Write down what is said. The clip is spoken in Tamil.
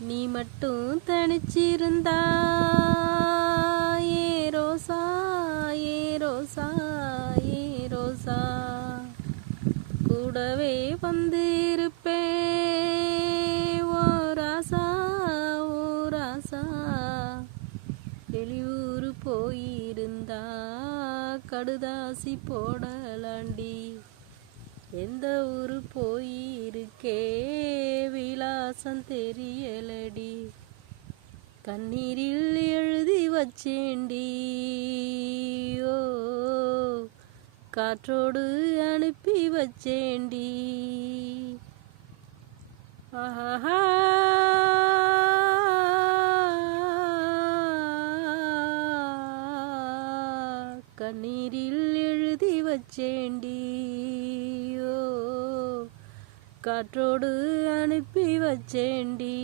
நீ மட்டும் தனிச்சிருந்தா ஏ ரோசா ஏ ரோசா ஏ ரோசா கூடவே வந்து இருப்பேன் ஓ ராசா ஓ ராசா வெளியூர் போயிருந்தா கடுதாசி போடலாண்டி எந்த ஊரு போயிருக்கே விலாசம் தெரியலடி கண்ணீரில் எழுதி வச்சேண்டி ஓ காற்றோடு அனுப்பி வச்சேண்டி ஆஹா கண்ணீரில் எழுதி வச்சேண்டி ஓ காற்றோடு அனுப்பி வச்சேண்டி